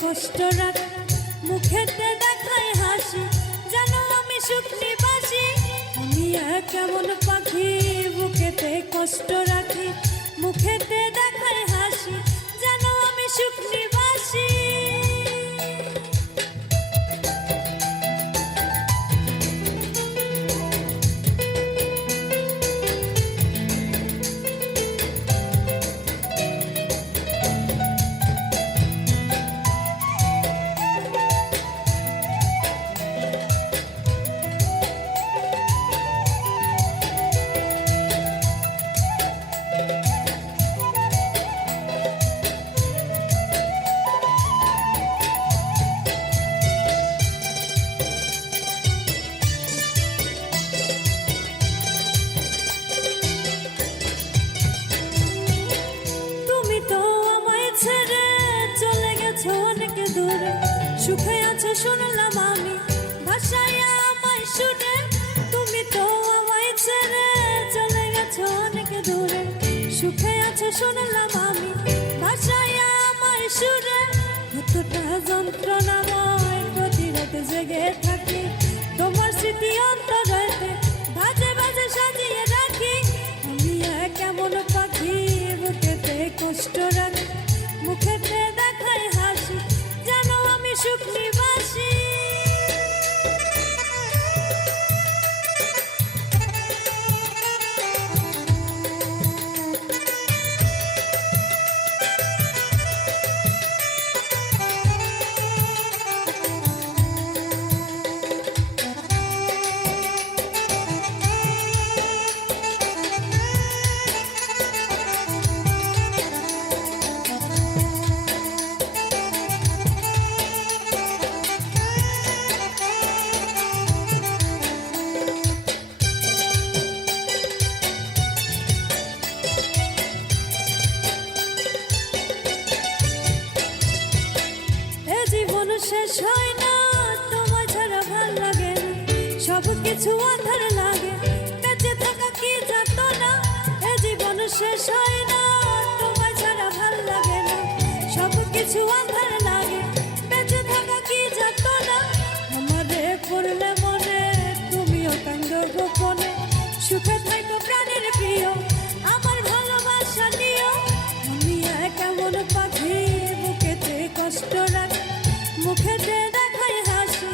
কষ্ট রাখি, মুখেতে দেখায় হাসি, জানো আমি সুখ নিবাসী। আমি এক কেমন পাখি, বুকেতে কষ্ট রাখি, মুখেতে দেখায় হাসি, জানো আমি সুখ নিবাসী। সুখে আছো শুনলাম আমি, ভাষায় আমায় শুনে। তুমি তো আমায় ছেড়ে চলে গেছো অনেক দূরে। সুখে আছো শুনলাম আমি, ভাষায় আমায় শুনে। কতটা যন্ত্রণাময় প্রতি রাতে জেগে থাকি, তোমার স্মৃতি অন্তরেতে বাজে বাজে সাজিয়ে রাখি। আমি এক এমন পাখি, বুকেতে কষ্ট রাখি, মুখেতে দেখায় হাসি, জানো আমি সুখ নিবাসী। শেষ হয় না তোমার ছাড়া ভাল লাগে না, সব কিছু আধার লাগে, বেঁচে থাকা কি যাত না। এ জীবন শেষ হয় না তোমার ছাড়া ভাল লাগে না, সব কিছু আধার লাগে, বেঁচে থাকা কি যাত না। আমারে পড়লে মনে তুমিও কান্দ গোপনে, সুখে থাকো প্রাণের প্রিয়, আমার ভালোবাসা নিও। আমি এক এমন পাখি, বুকেতে কষ্ট রাখি, মুখেতে দেখায় হাসি,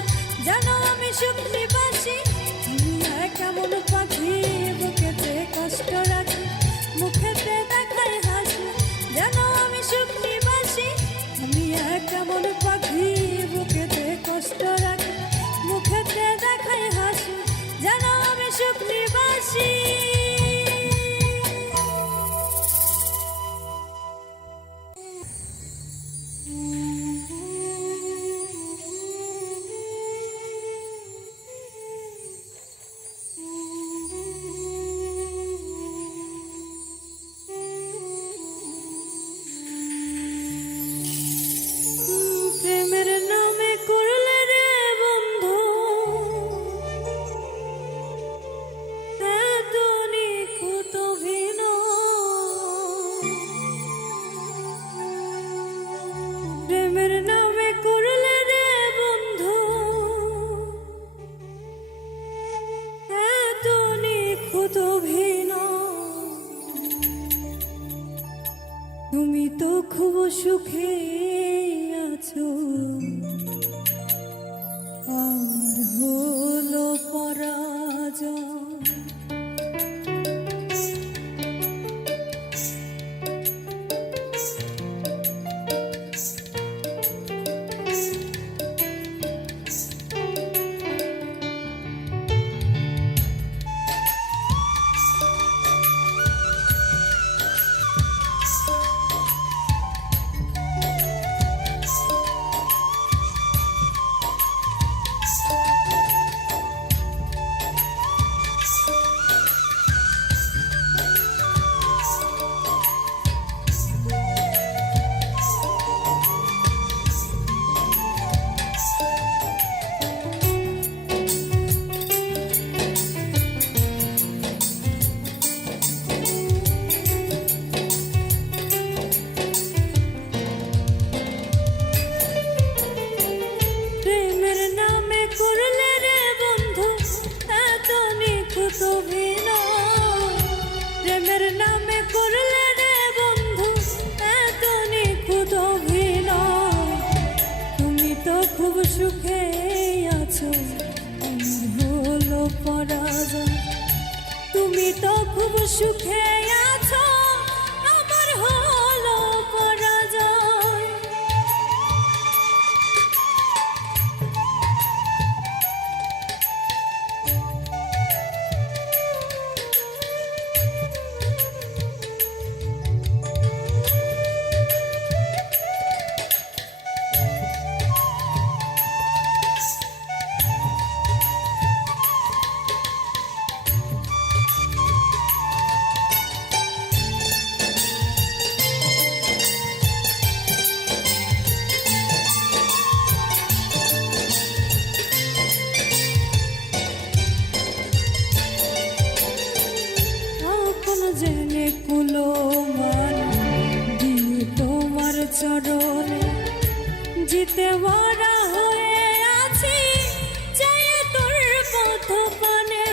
জানো আমি সুখ নিবাসী। আমি এক এমন পাখি, বুকেতে কষ্ট রাখি, মুখেতে দেখায় হাসি, জানো আমি সুখ নিবাসী। আমি পরাজয়। তুমি তো খুব সুখে আছো, আমার হলো পরাজয়। জেনে কুলো মান দিয়ে তোমার চরণে জিতে মরা হয়ে আছি, চাই তোর পথ পানে।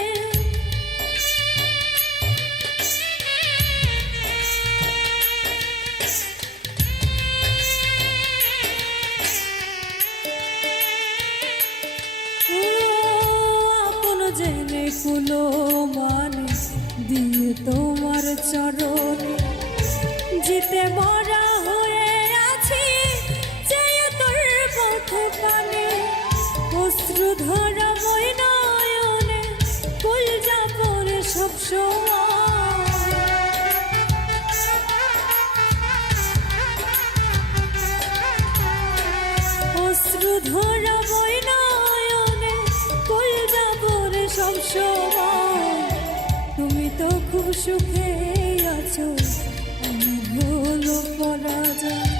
আপন জেনে কুলো মানে দিয়ে তোমার চরণে জিতে মরা হয়ে আছি, চাই তোর পথ পানে। অশ্রু ধরা বই নয়নে কলজা পরে সব সময়, অশ্রু ধরা বই নয়নে কলজা পরে সব সময়। তুমি তো খুব সুখে আছো, আমার হলো পরাজয়।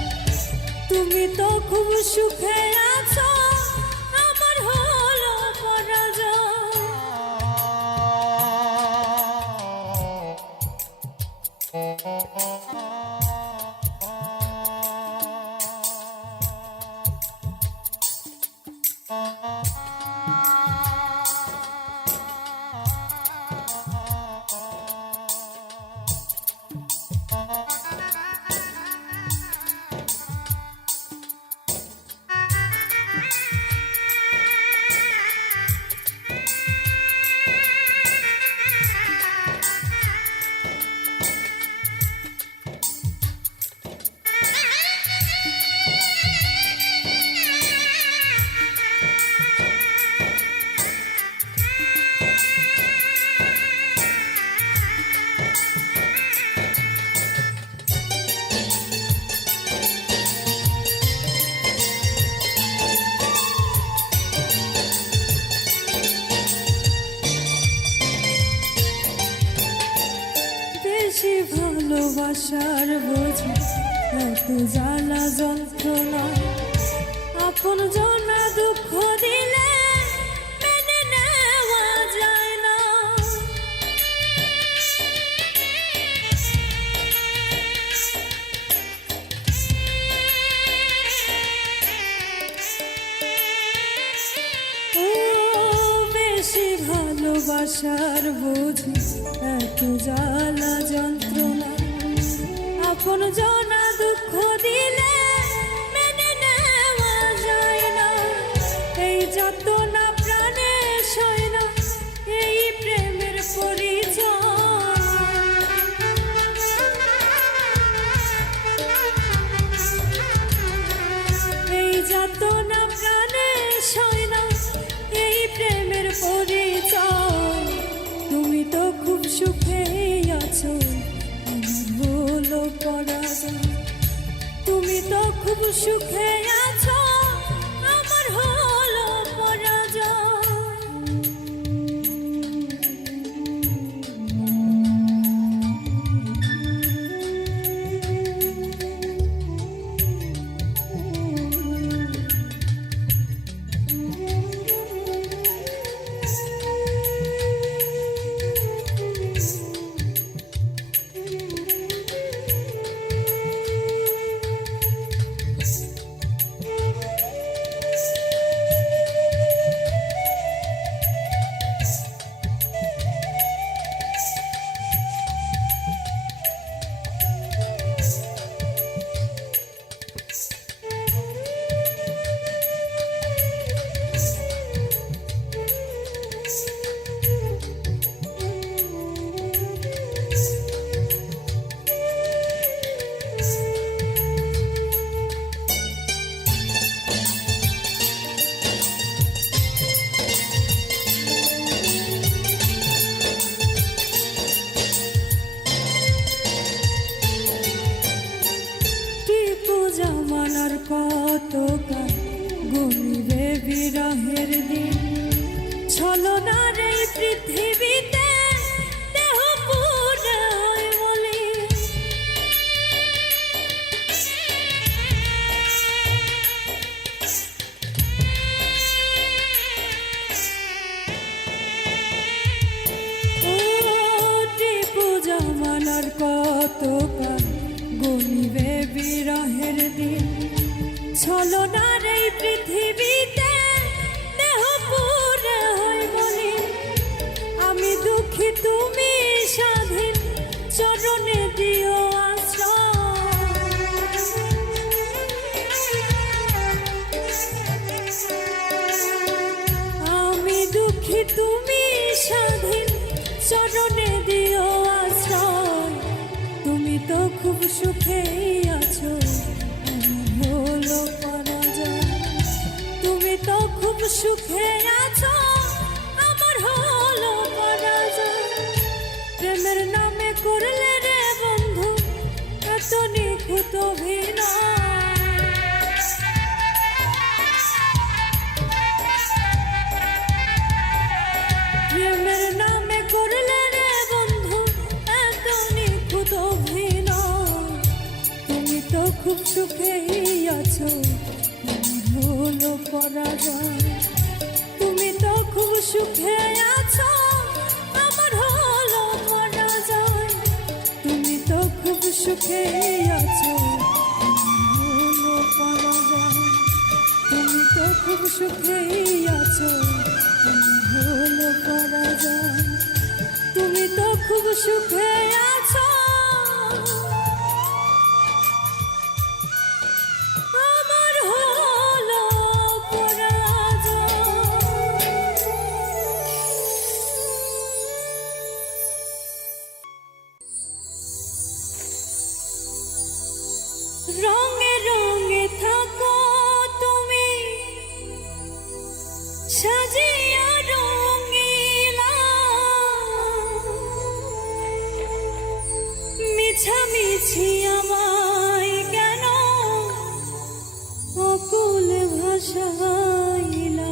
তুমি তো খুব সুখে আছো, আমার হলো পরাজয়। বেশি ভালোবাসার বোঝে এত জ্বালা যন্ত্রণা, আপন জনা দুঃখ দিলে মেনে নেওয়া যায় না। ও বেশি ভালোবাসার বোঝে এত জ্বালা যন্ত্রণা, আপন জনা দুঃখ দিলে মেনে নেওয়া যায় না। এই যত না প্রাণে সয় না, এই প্রেমের পরিচয়। এই যত না প্রাণে সয় না, এই প্রেমের পরিচয়। তুমি তো খুব সুখে আছো, আমার হলো পরাজয়। তুমি তো খুব সুখে আছো, আমার হলো পরাজয়। কত কাল গুনিবে বিরহের দিন ছলনার এই পৃথিবীতে দেহ পুরায় বলি ও টিপু জামানার কত কাল গুনিবে বিরহের দিন ছলনার এই পৃথিবীতে দেহ পুরে হয় বলি আমি দুঃখী তুমি স্বাধীন চরণে দিও আশ্রয় আমি দুঃখী তুমি স্বাধীন চরণে দিও আশ্রয় তুমি তো খুব সুখেই আছো হলো পরাজয় তুমি তো খুব সুখে আছো আমার হলো পরাজয় প্রেমের নামে করলে রে বন্ধু এত নিখুঁত অভিনয় প্রেমের নামে করলে রে বন্ধু এত নিখুঁত অভিনয় তুমি তো খুব সুখেই আছো হলো পরাজয় তুমি তো খুব সুখে আছো আমার হলো পরাজয় তুমি তো খুব সুখেই আছো হলো পরাজয় তুমি তো খুব সুখেই আছো হলো পরাজয় তুমি তো খুব সুখে আছো রঙে রঙে থাকো তুমি সাজিয়া রঙিলা মিছামিছি আমায় কেন অকুল ভাষাইলা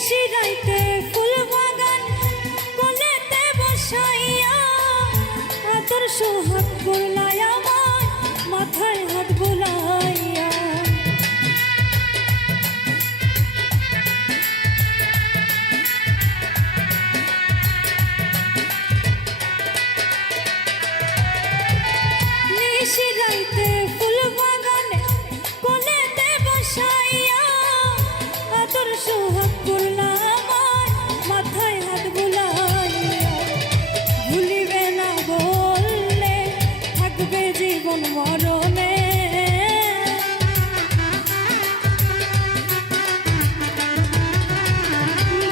নিশিরাইতে ফুল বাগান কোলেতে বসাইয়া আদর সোহাগ করলাই আমার মাথায় হাত বুলাইয়া নিশিরাইতে ফুল বাগানে কোলেতে বসাইয়া আদর সোহাগ করলা আমার মাথায় হাত বুলাইয়া ভুলিবে না বললে থাকবে জীবন মরণে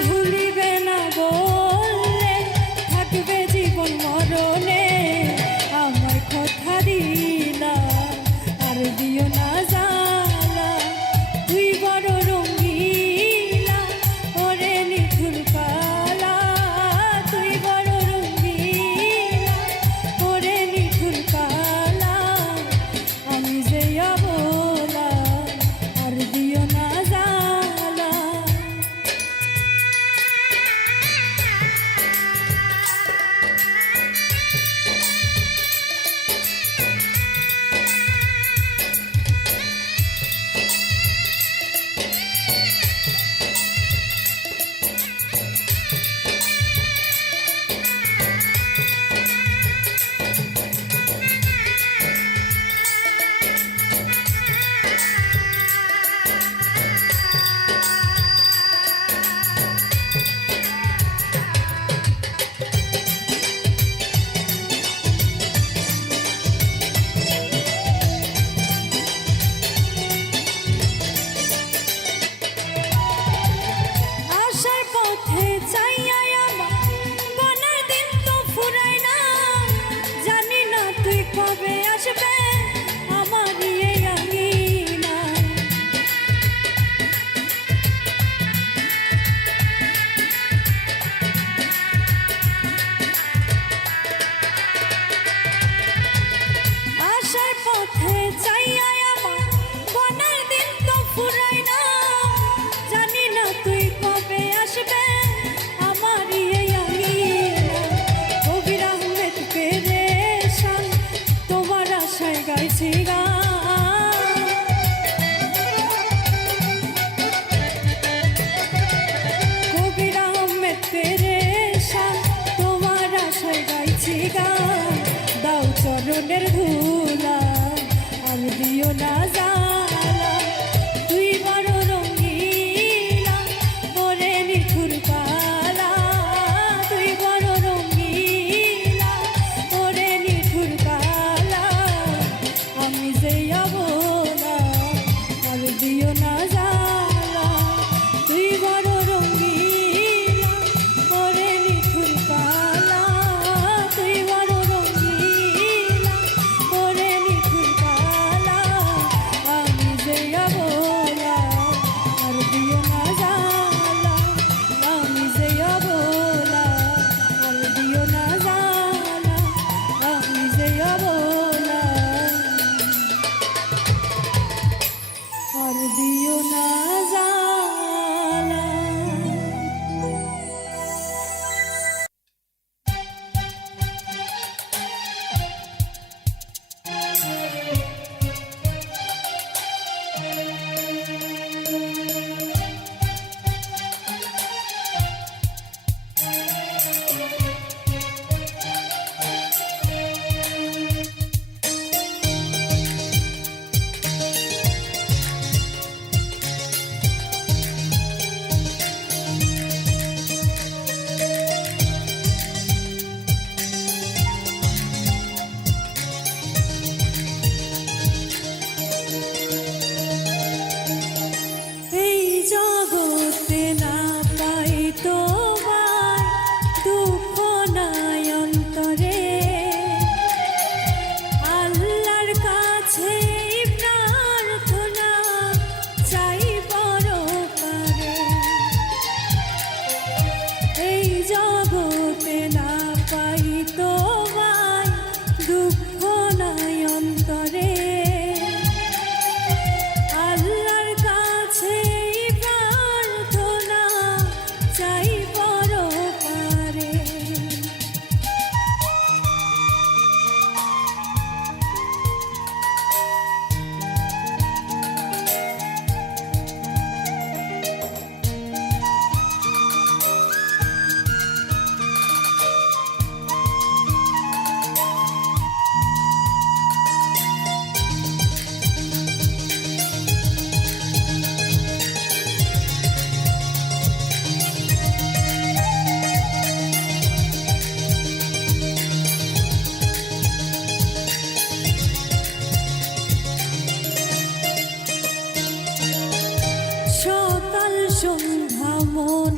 ভুলিবে না বললে থাকবে জীবন মরণে আমার কথা দিলা আর দিও না জালা তুই বড় রঙিলা ওরে নিঠুর কালা তুই বড় রঙিলা ওরে নিঠুর কালা আমি যে অবলা আর দিও না জালা আশার পথে চাইয়া আমার বনার দিন তো ফুরায় না জানি না তুই কবে আসবে আমার এই আঙিনা আশার পথে চাইয়া আমার বনার দিন তো ফুরায় না জানি না তুই কবে আসবে আমার এই আঙিনা কবির আহমেদ পেরেশান তোমার আশায় গাইছি গান কবির আহমেদ পেরেশান তোমার আশায় গাইছি গান দাও চরণের ধুলা আর দিও না জালা তুই বড় রঙিলা ওরে নিঠুর কালা তুই বড় রঙিলা ওরে নিঠুর কালা আমি যে অবলা আর দিও না জালা তুই বড় রঙিলা ওরে নিঠুর কালা তুই বড় রঙিলা ওরে নিঠুর কালা আমি যে অবলা আর দিও না জালা আমি যে অবলা আর দিও না জালা আমি যে অবলা আর দিও না জালা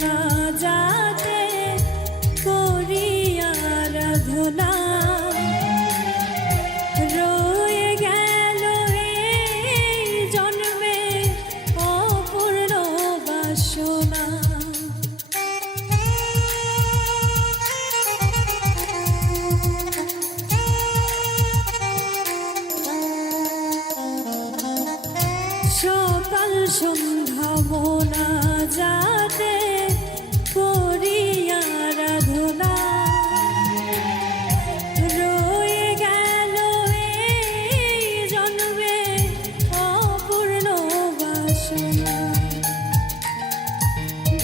কামনা যাতে করি আরাধনা রয়ে গেল এই জন্মে অপূর্ণ বাসনা। সকাল সন্ধ্যা মোনা যাতে করি আরাধনা রয়ে গেল এই জন্মে অপূর্ণ বাসনা।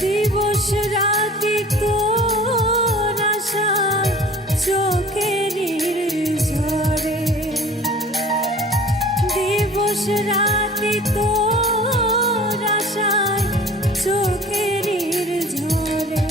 দিবস রাতি তোর আশায় চোখে নির্ঝরে দিবস রাতি তোর আশায় চোখের ঝরে।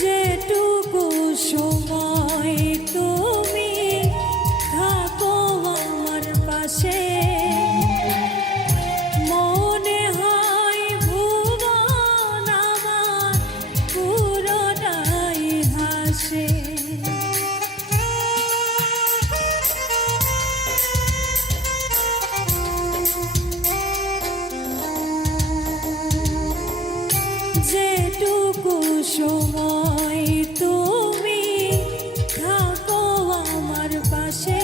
যেটুকু সময় তুমি থাকো আমার পাশে মনে হয় ভুবন আমার পুরোটাই হাসে। যেটুকু সময় তুমি থাকো আমার পাশে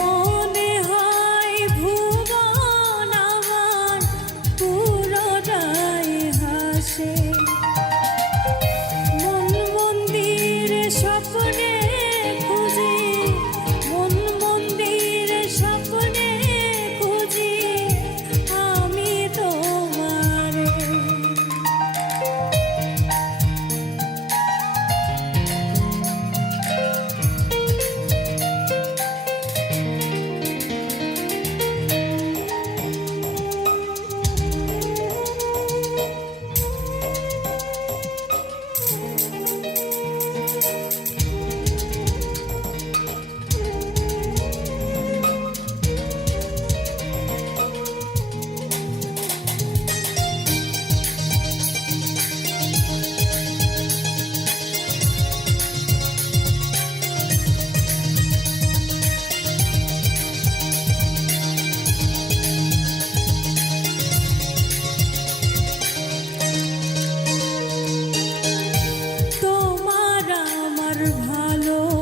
মনে হয় ভুবন আমার পুরোটাই হাসে। মন মন্দিরে স্বপ্নে খুঁজি মন মন্দিরে স্বপ্নে খুঁজি আমি তোমারে।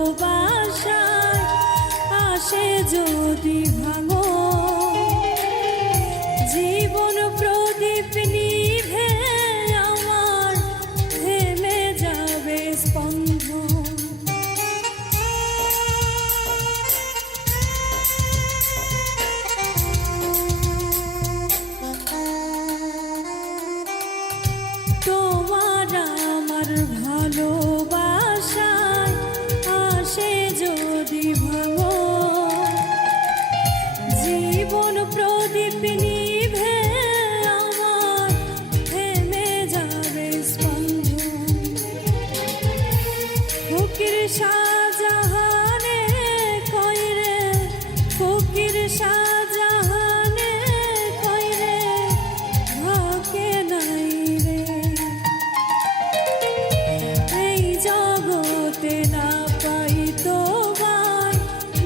ভালোবাসায় আসে যদি ভাঙো জীবন প্রদীপ নিভে আমার থেমে যাবে স্পন্দন। তোমার আমার ভালোবাসায় আসে যদি ভাঙো জীবন প্রদীপ নিভে আমার থেমে যাবে স্পন্দন। ফকির শাহজাহানে কইরে ফকির শাহজাহানে কইরে ভাকে নাই রে এই জগতে না পাই তোমায়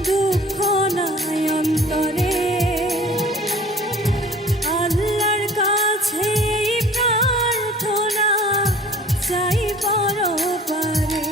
দুঃখ নাই অন্তরে। আল্লাহর কাছে এই প্রার্থনা চাই পরপারে।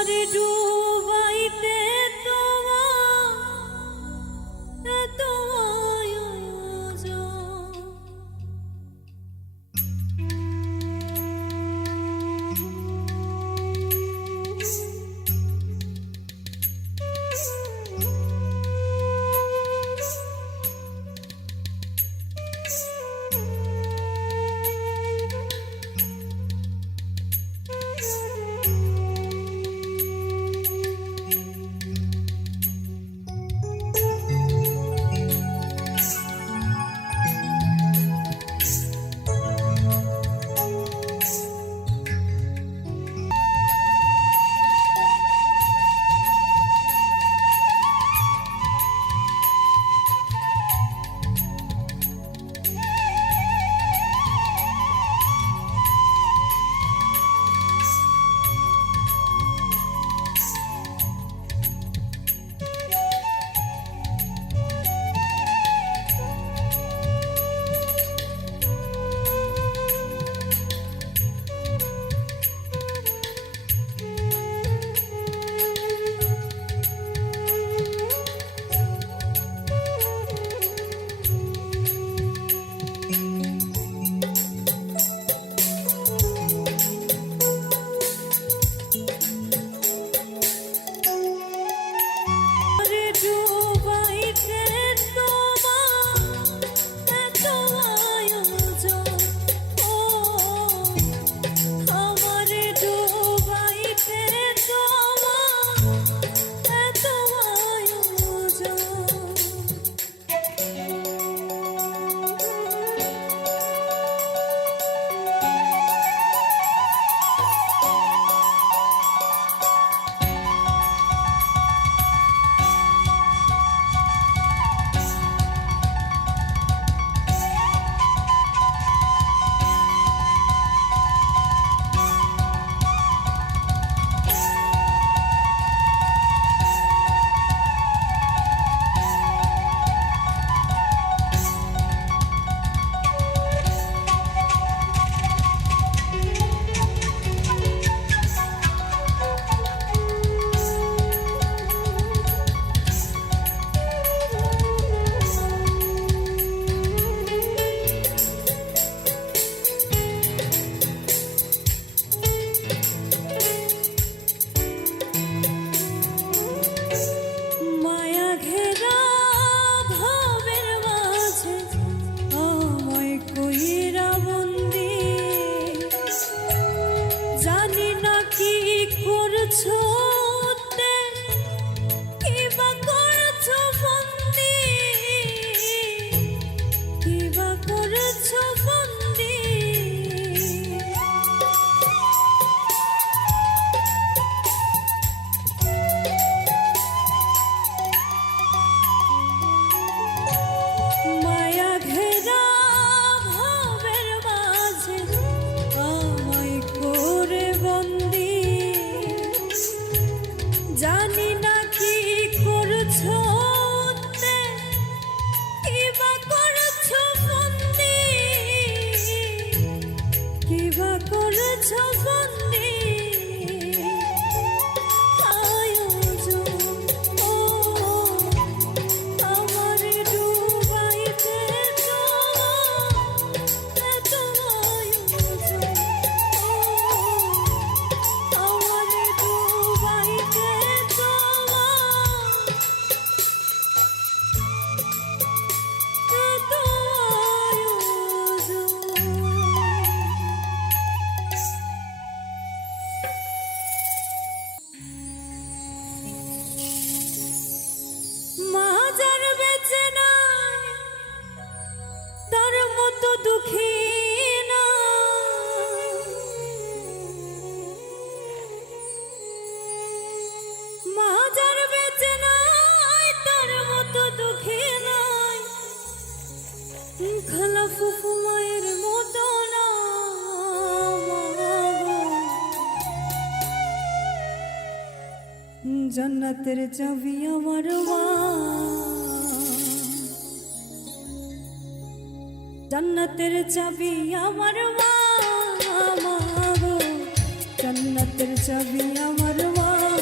আমারে ডুবাইতে তোমার এত আয়োজন। খালা ফুফু মায়ের মতো না জান্নাতের চাবি আমার মা, জান্নাতের চাবি আমার মা, মা গো জান্নাতের চাবি আমার মা।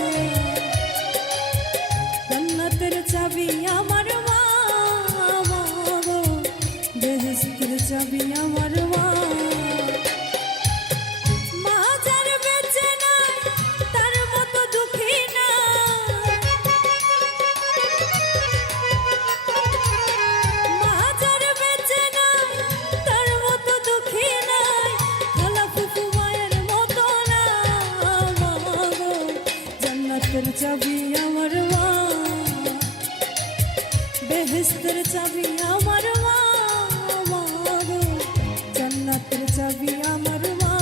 জান্নাতের চাবি আমার মা, বেহেশতের চাবি আমার মা, মা গো জান্নাতের চাবি আমার মা।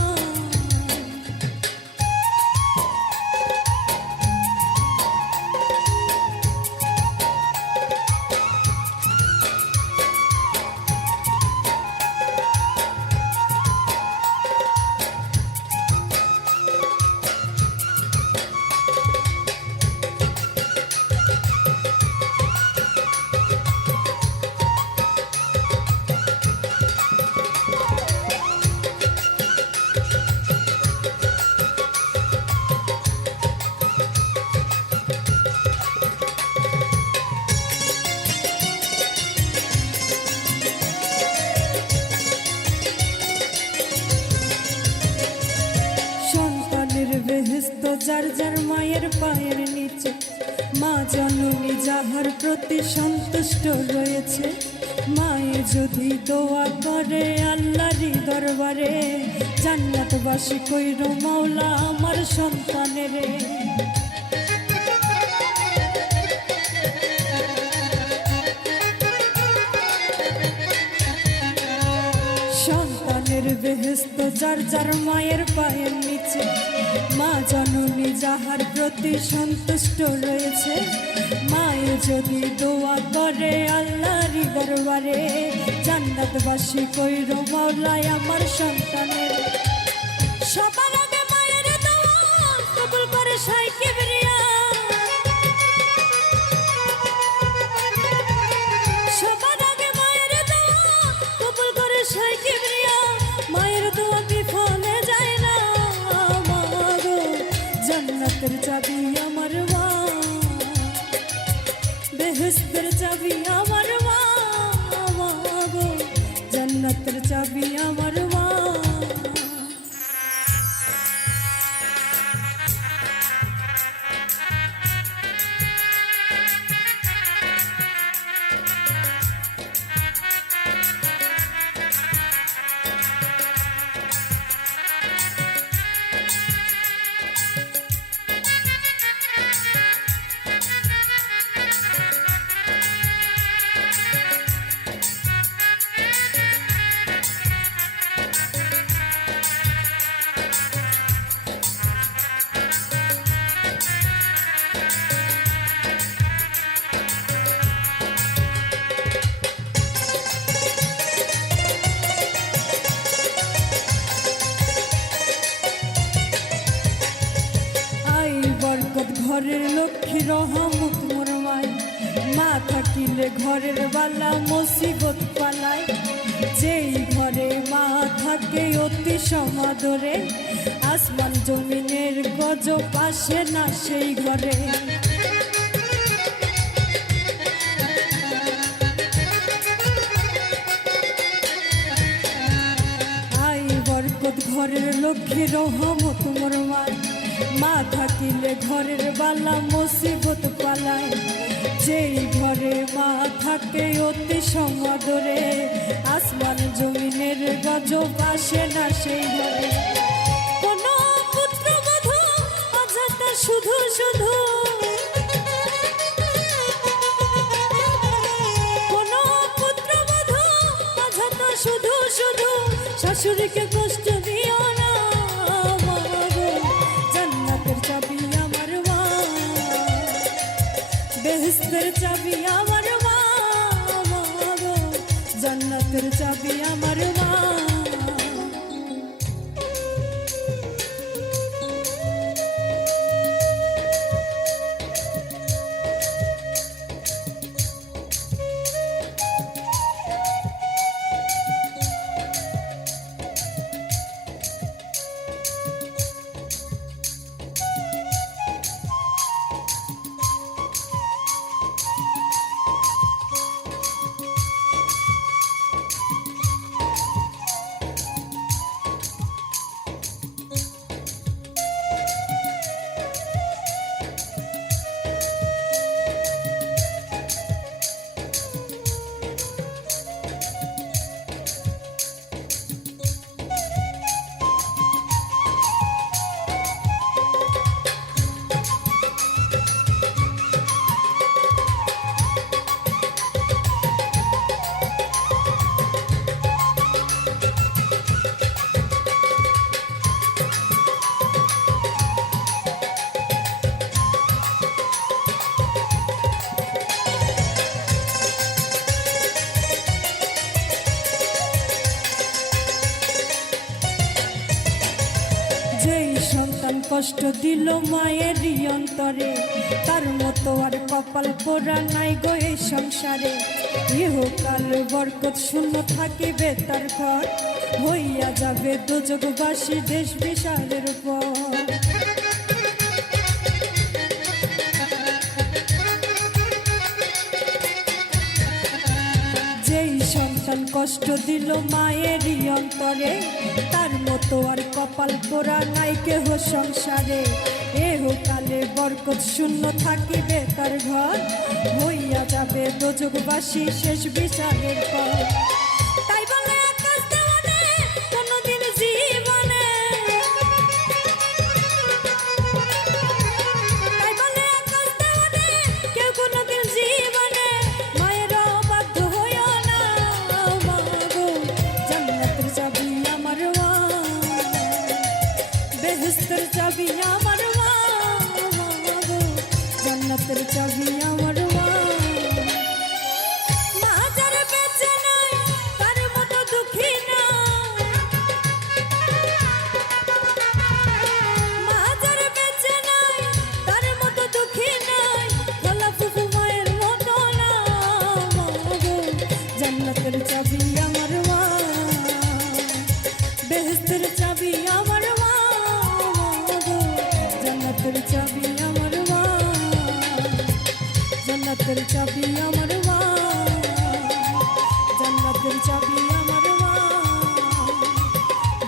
বেহেশত যার যার মায়ের পায়ের নিচে, মা জননী যাহার প্রতি সন্তুষ্ট রয়েছে। মায়ে যদি দোয়া করে আল্লাহরই দরবারে, জান্নাতবাসী কইর মাওলা আমার সন্তানেরে। সন্তানের বেহেশত যার যার মায়ের পায়ের নিচে, মা জননী যাহার প্রতি সন্তুষ্ট রয়েছে। মায়ে যদি দোয়া করে আল্লাহরই দরবারে, জান্নাতবাসী কইর মাওলায় আমার সন্তানের। সবার আগে মায়ের দোয়া কবুল করে শাইখ কিবরিয়া, সবার আগে মায়ের দোয়া কবুল করে শাইখ কিবরিয়া। মায়ের দোয়া বিফলে যায় না, মা গো জান্নাতের চাবি আমার মা, বেহেশতের চাবি আমার মা, মা গো জান্নাতের চাবি আমার মা। ঘরের লক্ষ্মী রহমত মোর মাই, মা থাকিলে ঘরের বালা মুসিবত পালায়। যেই ঘরে মা থাকে অতি সমাদরে, আসমান জমিনের গজব আসে না সেই ঘরে। আই বরকত ঘরের লক্ষ্মী রহমত মোর মাই, মা থাকিলে ঘরের বালা মুসিবত পালায়। যেই ঘরে মা থাকে অতি সমাদরে, আসমান জমিনের গজব আসে না সেই ঘরে। কোন পুত্রবধূ অযথা শুধু শুধু, কোন পুত্রবধূ অযথা শুধু শুধু শাশুড়িকে কষ্ট দিও না, মা গো জান্নাতের চাবি আমার মা, বেহেশতের চাবি আমার মা, মা গো জান্নাতের চাবি আমার মা। সন্তান কষ্ট দিল মায়ের অন্তরে, তার মতো আর কপাল পোড়া নাই গো এই সংসারে। ইহকাল বরকত শূন্য থাকিবে তার ঘর, হইয়া যাবে দোজগবাসী দেশ বিশালের পর। যেই সন্তান কষ্ট দিল মায়ের অন্তরে, তার মতো আর কপাল পোড়া নাই কেহ সংসারে। এহকালে বরকত শূন্য থাকিবে তার ঘর, হইয়া যাবে দোজগবাসী শেষ বিচারের পর। তাই বলে আকাশ দেওয়ানে কোনদিন জীবনে, তাই বলে আকাশ দেওয়ানে কেউ কোনদিন জীবনে মায়ের অবাধ্য হইও না। মাগো জান্নাতের চাবি আমার মা, বেহেশতের চাবি আমার মা, মাগো জান্নাতের চাবি আমার মা। মা যারা বেঁচে নাই তার মতো দুঃখী না, মা যারা বেঁচে নাই তার মতো দুঃখী নাই, খোলা ফুফু মায়ের মতো না। মাগো জান্নাতের চাবি আমার মা, বেহেশতের চাবি আমার মা, মাগো জান্নাতের চাবি আমার মা, জান্নাতের চাবি আমার মা, জান্নাতের চাবি আমার মা,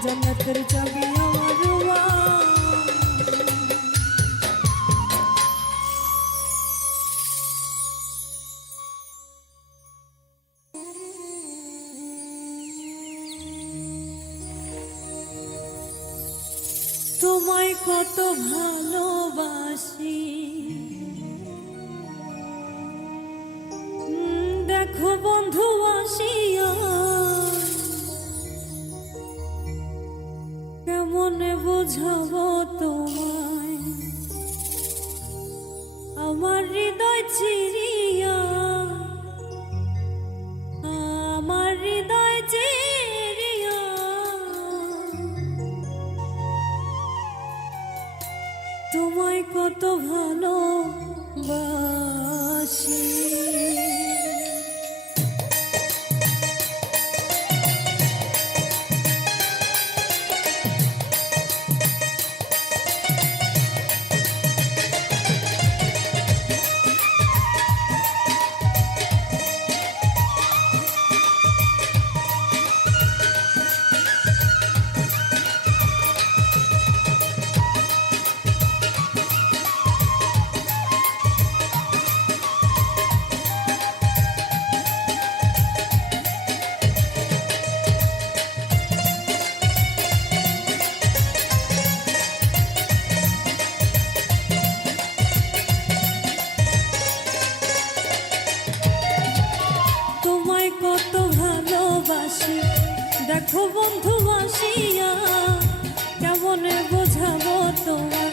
জান্নাতের চাবি আমার মা। তোমায় কত ভালোবাসি, দেখো বন্ধু আসিয়া কেমন বুঝাবো তোমায়, আমার হৃদয় চিরিয়া, আমার হৃদয় চিরিয়া তোমায় কত ভালোবাসি। কত ভালোবাসি, দেখো বন্ধু আসিয়া কেমন বোঝাবো তোমার,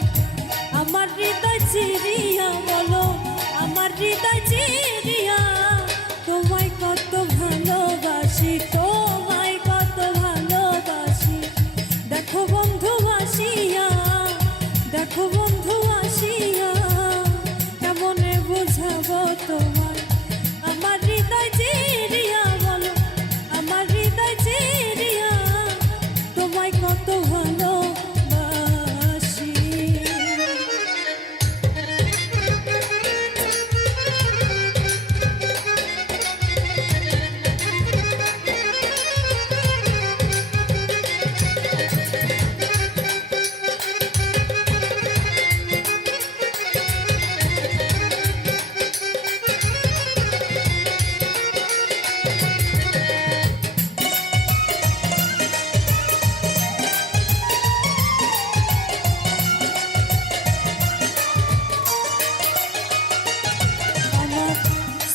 আমার হৃদয় চিরিয়া, বলো আমার হৃদয় চিরিয়া তোমায় কত ভালোবাসি, তোমায় কত ভালোবাসি। দেখো বন্ধু আসিয়া, দেখো বন্ধু আসিয়া কেমন বোঝাবো তোমার, আমার হৃদয় চিরিয়া, বলো আমার হৃদয় চিরিয়া তোমায় কত ভালোবাসি।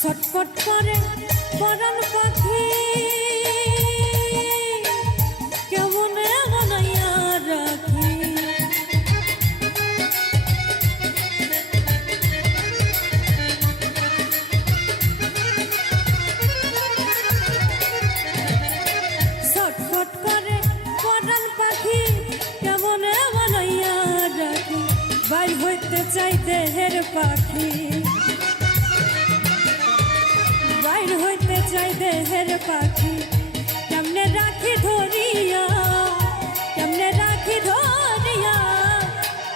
ছটফট করে পরাণ পাখি কেমন বানাইয়া রাখি, ছটফট করে পরাণ পাখি কেমন বানাইয়া হইতে চাই দেহের পাখি, বাইর হইতে চাই দেহের পাখি, কেমনে রাখি ধরিয়া, কেমনে রাখি ধরিয়া,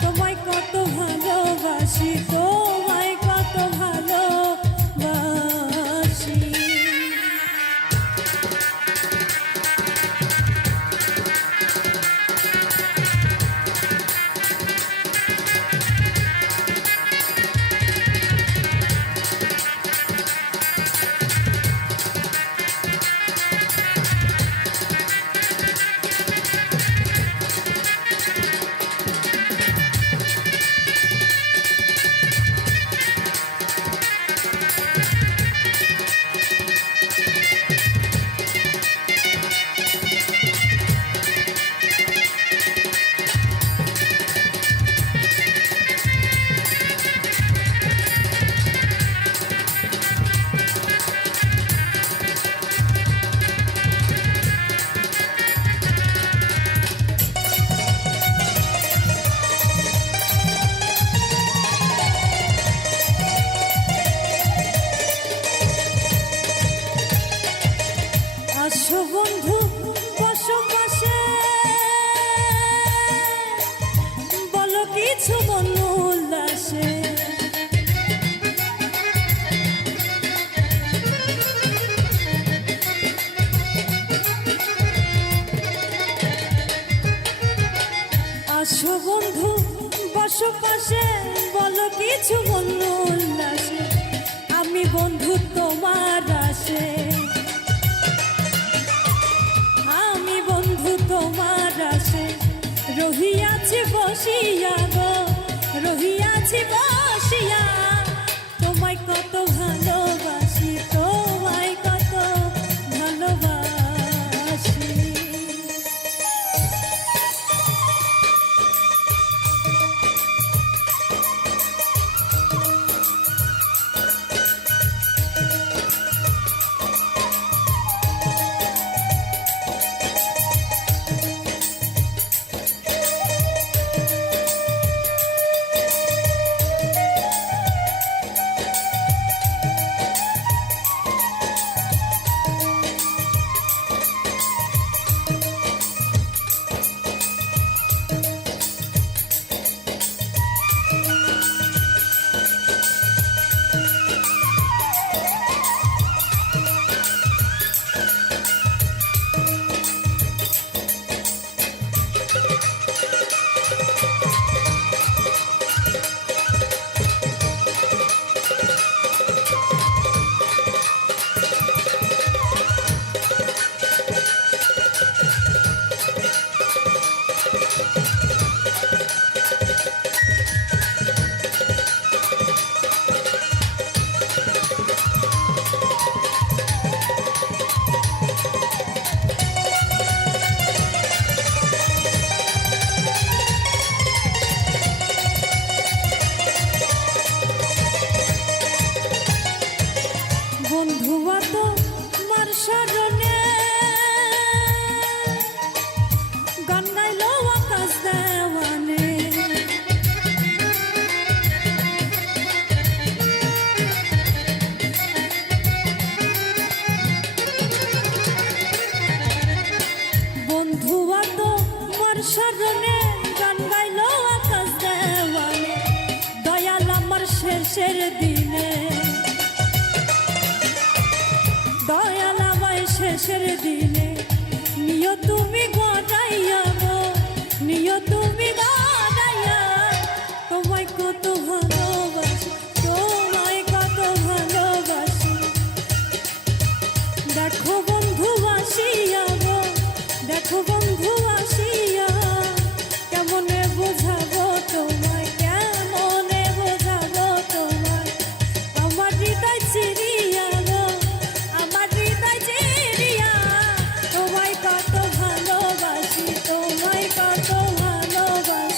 তোমায় কত ভালোবাসি, তোমায় কত ভালোবাসি। আসো বন্ধু বসো পাশে, বলো কিছু মন উল্লাসে, আসো বন্ধু বসো পাশে, বলো কিছু মন উল্লাসে, আমি বন্ধু তোমার আসে, আমি বন্ধু তোমার আসে, রহিয়াছি বসিয়া গো, রহিয়াছি বসিয়া, তোমায় কত ভালোবাসি, তোমায় কত ভালোবাসি। বন্ধুয়া তোমার স্মরণে গান গাইলো আকাশ দেওয়ানে, বন্ধুয়া তোমার স্মরণে গান গাইলো আকাশ দেওয়ানে, দয়াল আমার শেষের দিনে, দয়াল আমায় শেষের দিনে, নিও তুমি গড়াইয়া গো, নিও তুমি গড়াইয়া, তোমায় কত ভালোবাসি, তোমায় কত ভালোবাসি। দেখো বন্ধু আসিয়া গো, দেখো বন্ধু আসিয়া, কেমনে বোঝাবো তোমায়, কেমনে বোঝাবো তোমায়, আমার হৃদয় চিরিয়া গো, আমার হৃদয় চিরিয়া, তোমায় কত ভালোবাসি, তোমায় কত ভালোবাসি।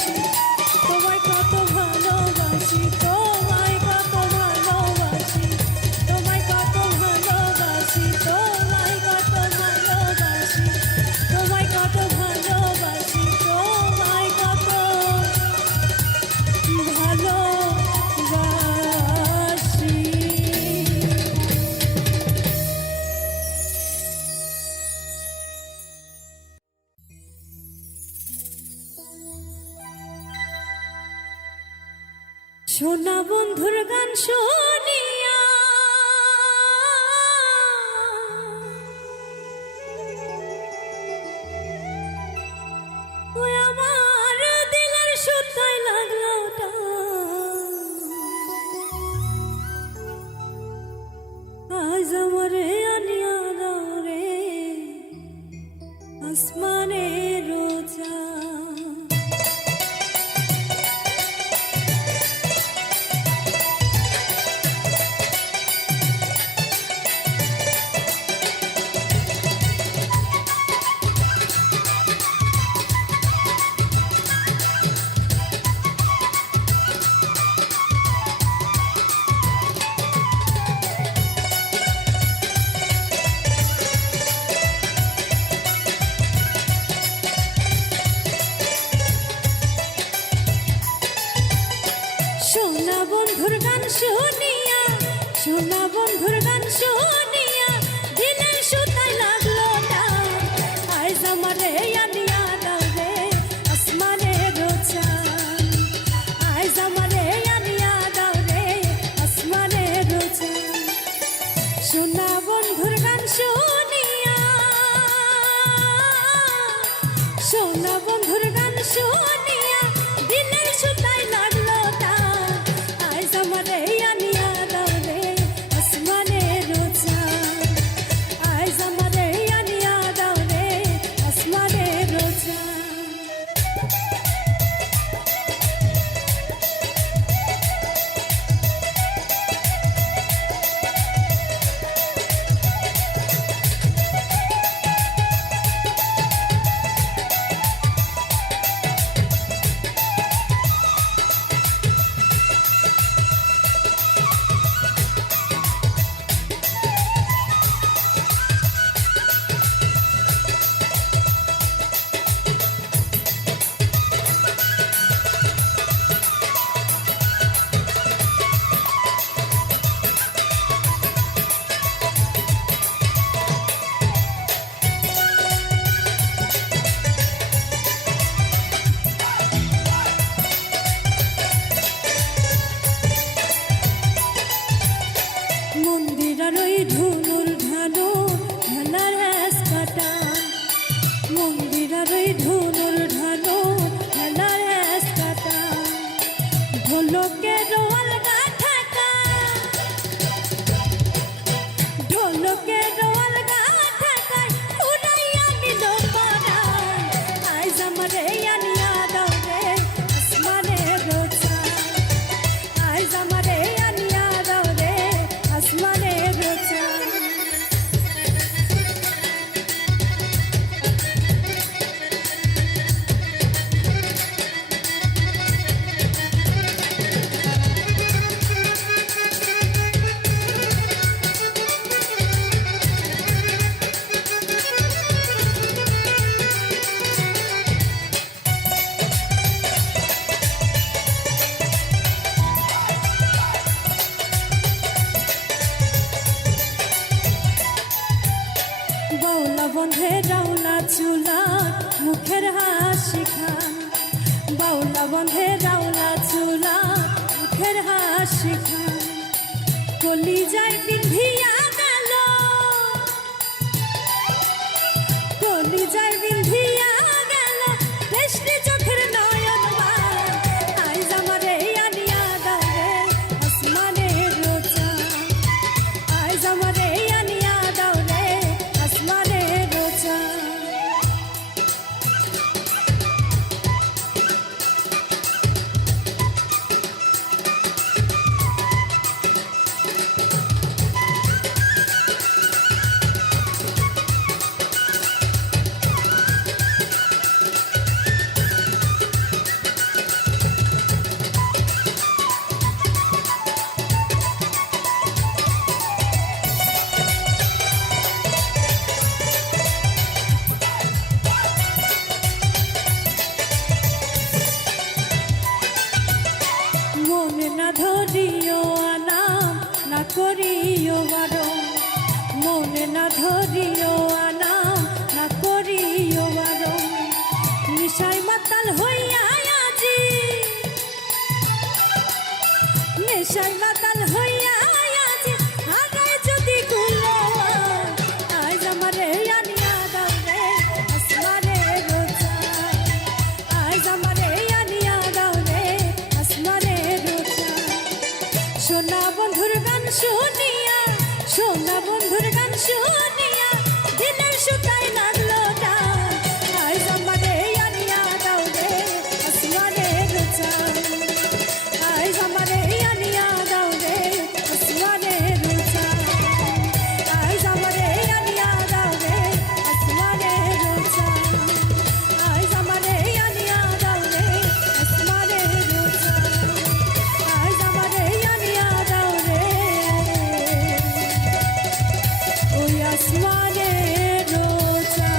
সোনা বন্ধুর গান শুনিয়া ওই আমার দিলের সুতায় লাগলো আজ আমারে আনিয়া দাও রে আসমানের রোজা। সোনা বন্ধুর গান শুনিয়া সোনা বন্ধুর গান শুনিয়া দিলের সুতায় লাগলো টান আজ আমারে আনিয়া দাও রে আসমানের রোজা। আজ আমারে আনিয়া দাও রে আসমানের রোজা। সোনা বন্ধুর গান শুনিয়া সোনা বন্ধুর গান শুনিয়া দিলের সুতায় লাগলো টান আজ আমারে আনিয়া দাও রে আসমানের রোজা। আজ আমারে আনিয়া দাও রে আসমানের রোজা। মন্দিরার ওই ধুনুর ঢালো ঢালার হ্যাস কাটা মন্দিরার ওই ধুনুর ঢালো ঢালার হ্যাস কাটা ঢোলকের আলগা ঠাকা ঢোলকের আলগা ঠাকায় উড়াইয়া নিল পাড়া আজ আমারে আনিয়া দাও রে আসমানের রোজা। আজ আমারে আনিয়া দাও রে আসমানের রোজা। বাউলা বন্ধে রাউলা চুলা মুখের হাসি খান বাউলা বন্ধে রাউলা চুলা মুখের হাসি খান কলি যায় বিন্ধিয়া গেল কলি যায় বিন্ধিয়া গেল দৃষ্টি চোখের নয়ন আজ আমারে আনিয়া দাও রে আসমানের রোজা। আজ আমারে আনিয়া দাও রে আসমানের রোজা। মনে না ধরিও আনাম না করিও বারণ মনে না ধরিও আনাম না করিও বারণ নিশায় মাতাল হইয়া আজি নেশায় মাতাল হইয়া আছি হারায় যদি কুলো আজ আমারে আনিয়া দাও রে আসমানে রোজা আজ আমারে আনিয়া দাও রে আসমানে রোজা সোনা বন্ধুর গান শুনিয়া সোনা বন্ধুর গান শুনিয়া দিনের সুতায় লাগলো টান আজ আমারে আনিয়া দাও রে আসমানে রোজা আজ আমারে আনিয়া দাও রে আসমানে রোজা আজ আমারে আনিয়া দাও রে আসমানে রোজা আজ আমারে আনিয়া দাও রে আসমানে রোজা আজ আমারে আনিয়া দাও রে ওই আসমানে রোজা।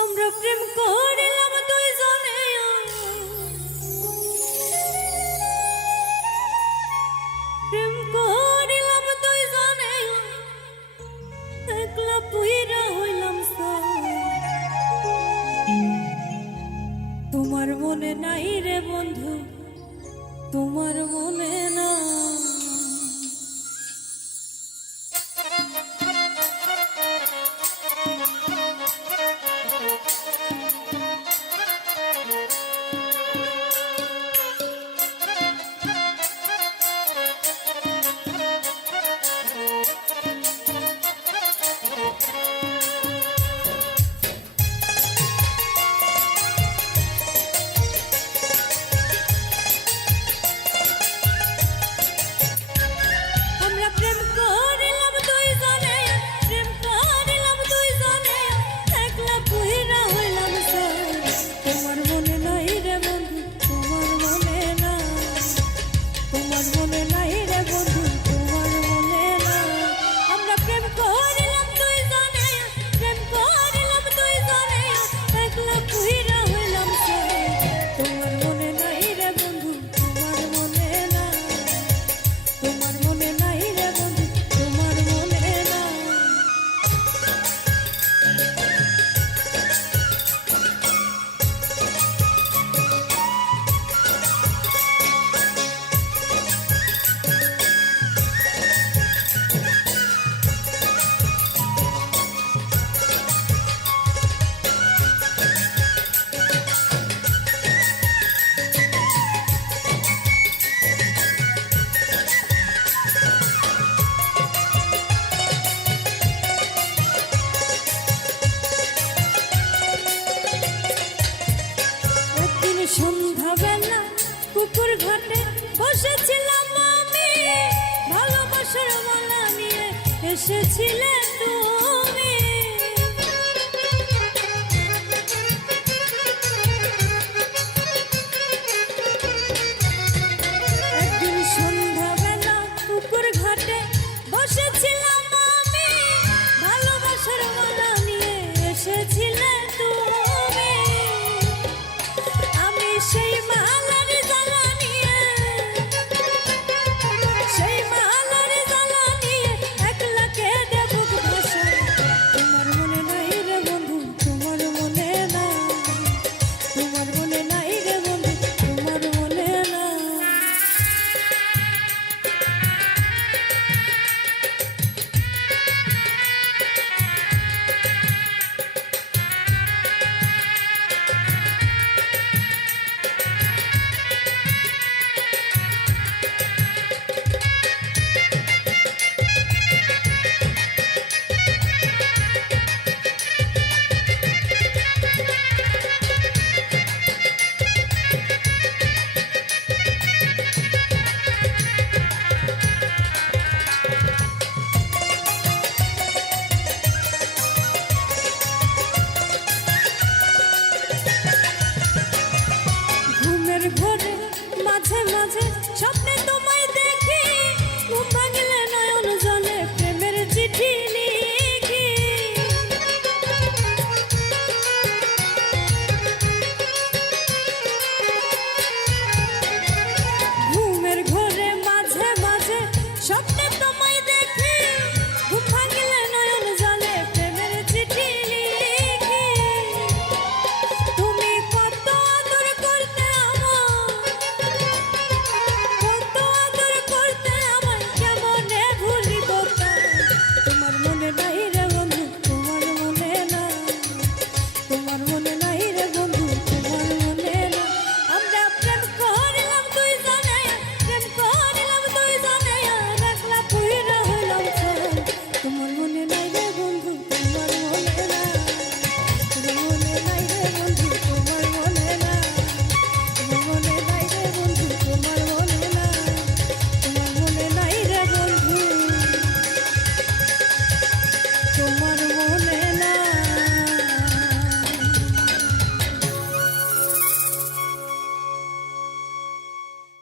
আমরা প্রেম করিলাম দুইজনে প্রেম করিলাম দুইজনে একলা পুইরা হইলাম তোমার মনে নাই রে বন্ধু তোমার মনে না সন্ধ্যাবেলা পুকুর ঘাটে বসেছিলাম আমি ভালোবাসার মালা নিয়ে এসেছিলে তুমি একদিন সন্ধ্যাবেলা পুকুর ঘাটে বসেছিলাম আমি ভালোবাসার মালা নিয়ে এসেছিলে তুমি সেই মালার জ্বালা নিয়ে সেই মালার জ্বালা নিয়ে একলা কেঁদে বুক ভাসাই তোমার মনে নাই রে বন্ধু তোমার মনে না তোমার মনে নাই রে বন্ধু তোমার মনে না ঘুমের ঘোরে মাঝে মাঝে স্বপ্নে